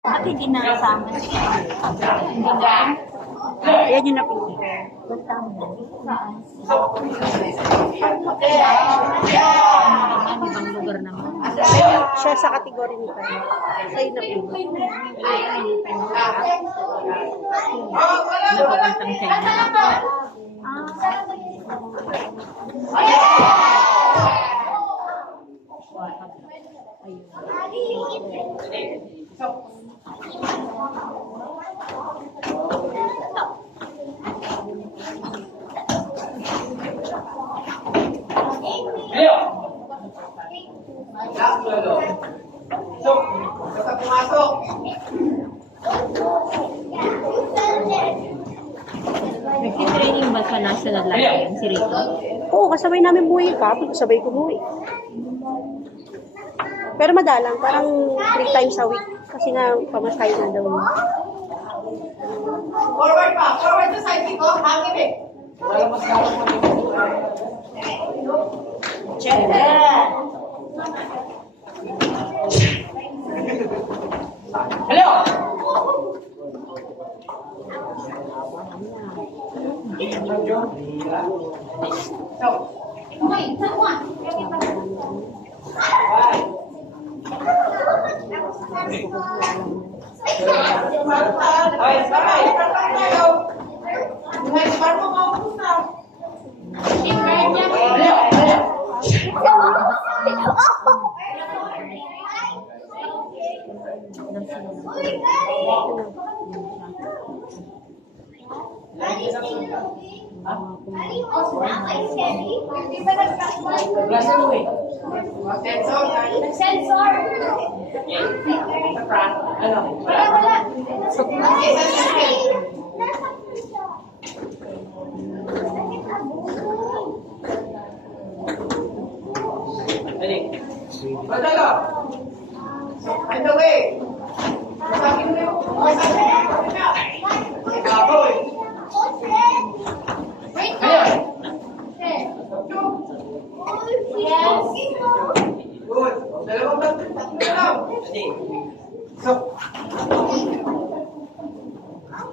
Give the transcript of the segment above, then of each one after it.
At hindi na kasama siya. Hindi na. Ayan yung napili. Basta mo. Ibang lugar naman. Siya sa kategory ni Kaya. Sa'yo napili. Napapantang China. Nagtitraining ba sa national life si Rico? Oo, kasabay namin buhay ka. Kasabay ko buhay. Pero madalang, parang 3 times a week. Kasi nga, pamasahe na daw. Forward pa. Forward sa side ko. Hangin eh. Check that. Hello.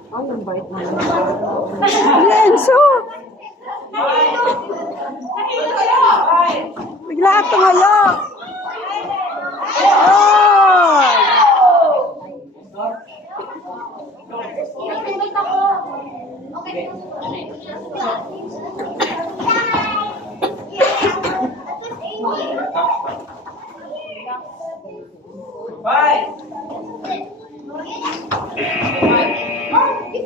Ang bait na yun. Lenso! Bigla ka tumayo! Bye.